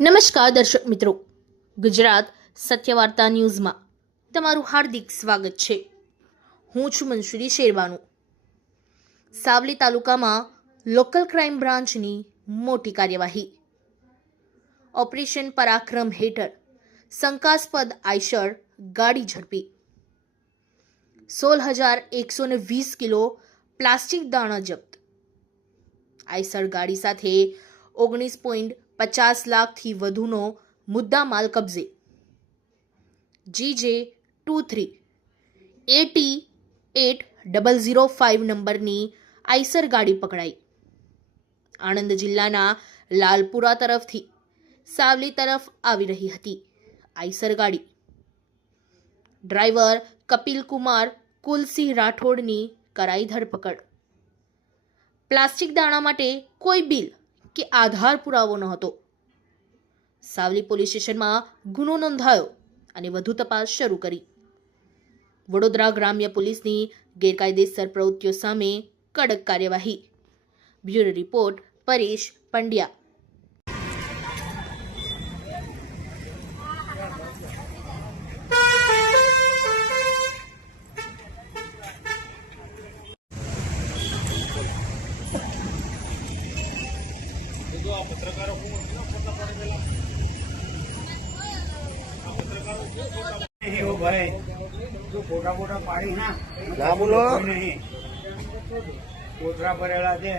નમસ્કાર દર્શક મિત્રો, ગુજરાત સત્યવાર્તા ન્યૂઝમાં તમારું હાર્દિક સ્વાગત છે। હું છું મંસૂરી શેરબાનુ। સાવલી તાલુકામાં લોકલ ક્રાઇમ બ્રાન્ચની મોટી કાર્યવાહી। ઓપરેશન પરાક્રમ હેઠળ શંકાસ્પદ આઈશર ગાડી ઝડપી। 16,120 કિલો પ્લાસ્ટિક દાણા જપ્ત। આઈશર ગાડી સાથે 19.50 લાખથી વધુનો મુદ્દામાલ કબજે। GJ23 AT8005 નંબરની આઈશર ગાડી પકડાઈ। આણંદ જિલ્લાના લાલપુરા તરફથી સાવલી તરફ આવી રહી હતી આઈશર ગાડી। ડ્રાઈવર કપિલ કુમાર કુલસિંહ રાઠોડની કરાઈ ધરપકડ। પ્લાસ્ટિક દાણા માટે કોઈ બિલ કે આધાર પુરાવો ન હતો। સાવલી પોલીસ સ્ટેશનમાં ગુનો નોંધાયો અને વધુ તપાસ શરૂ કરી। વડોદરા ગ્રામ્ય પોલીસની ગેરકાયદેસર પ્રવૃત્તિઓ સામે કડક કાર્યવાહી। Bureau report Paresh Pandya. नहीं हो भाई जो फोटा फोटा पाड़ी ना ना बोलो नहीं कोतरा भरेला है।